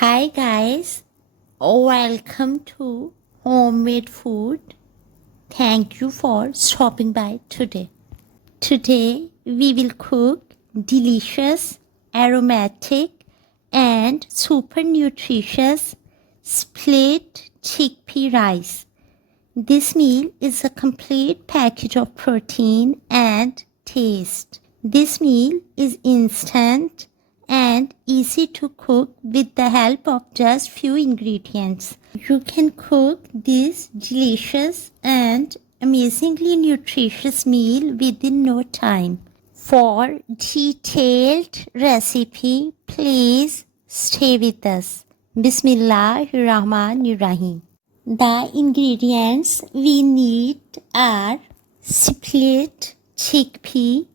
Hi guys, welcome to Homemade Food. Thank you for stopping by today. Today we will cook delicious, aromatic and super nutritious split chickpea rice. This meal is a complete package of protein and taste. This meal is instant and easy to cook with the help of just few ingredients. You can cook this delicious and amazingly nutritious meal within no time. For detailed recipe, please stay with us. Bismillahirrahmanirrahim. The ingredients we need are split chickpea,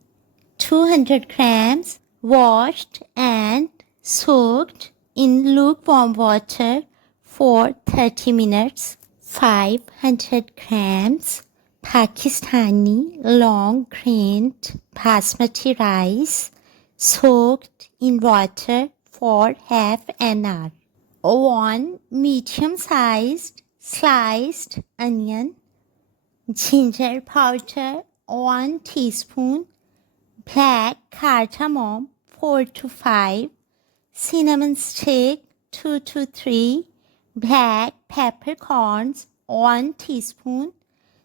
200 grams, washed and soaked in lukewarm water for 30 minutes, 500 grams Pakistani long-grained basmati rice soaked in water for half an hour, 1 medium-sized sliced onion, ginger powder 1 teaspoon, black cardamom 4 to 5, cinnamon stick 2 to 3, black peppercorns 1 teaspoon,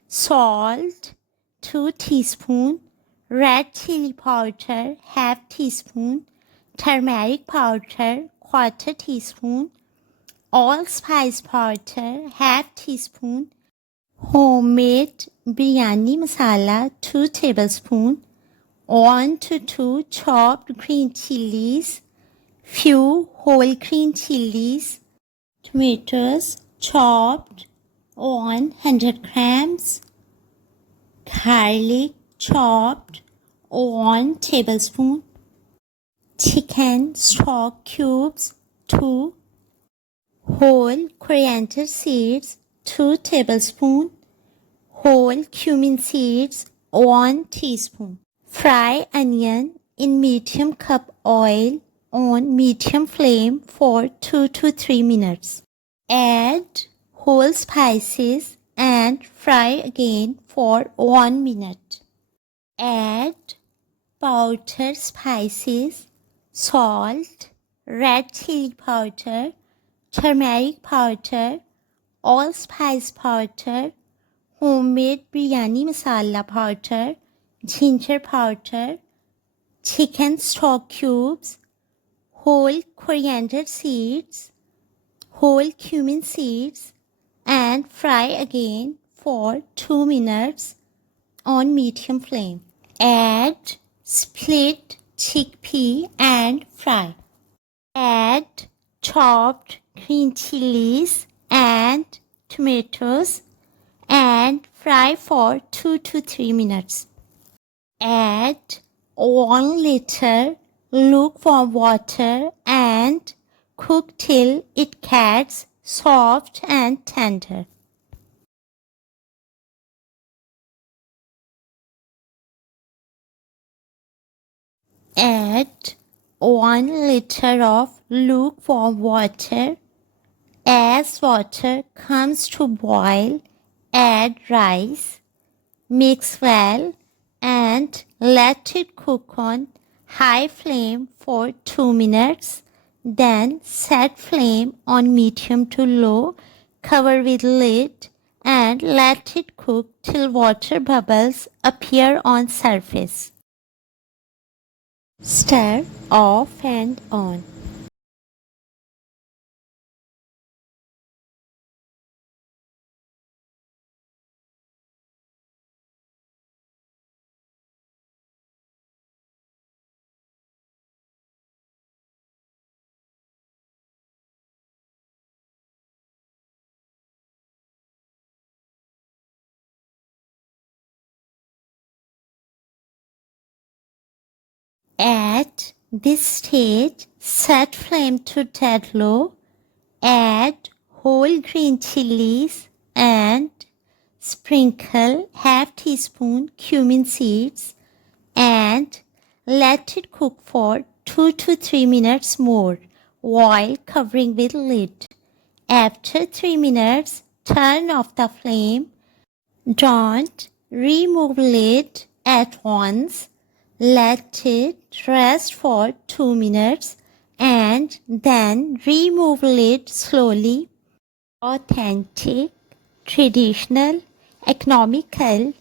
salt 2 teaspoon, red chili powder half teaspoon, turmeric powder quarter teaspoon, allspice powder half teaspoon, homemade biryani masala 2 tablespoons, 1 to 2 chopped green chilies, few whole green chilies, tomatoes chopped 100 grams, garlic chopped 1 tablespoon, chicken stock cubes 2, whole coriander seeds 2 tablespoons, whole cumin seeds 1 teaspoon. Fry onion in medium cup oil on medium flame for 2 to 3 minutes. Add whole spices and fry again for 1 minute. Add powdered spices, salt, red chili powder, turmeric powder, allspice powder, homemade biryani masala powder, ginger powder, chicken stock cubes, whole coriander seeds, whole cumin seeds, and fry again for 2 minutes on medium flame. Add split chickpea and fry. Add chopped green chilies and tomatoes and fry for 2 to 3 minutes. Add 1 liter lukewarm water and cook till it gets soft and tender. Add 1 liter of lukewarm water. As water comes to boil, add rice, mix well and let it cook on high flame for 2 minutes. Then set flame on medium to low, cover with lid and let it cook till water bubbles appear on surface. Stir off and on. At this stage, set flame to dead low, add whole green chilies and sprinkle half teaspoon cumin seeds and let it cook for 2 to 3 minutes more while covering with lid. After 3 minutes, turn off the flame. Don't remove lid at once. Let it rest for 2 minutes and then remove lid slowly. Authentic, traditional, economical,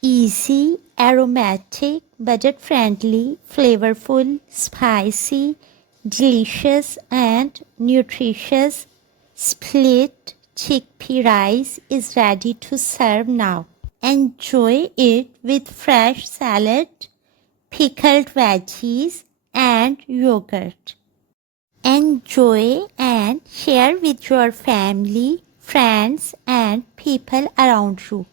easy, aromatic, budget-friendly, flavorful, spicy, delicious and nutritious split chickpea rice is ready to serve now. Enjoy it with fresh salad, pickled veggies and yogurt. Enjoy and share with your family, friends and people around you.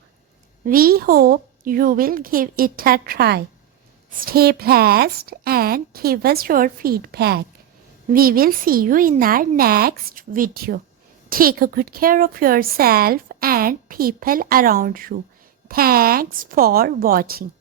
We hope you will give it a try. Stay blessed and give us your feedback. We will see you in our next video. Take a good care of yourself and people around you. Thanks for watching.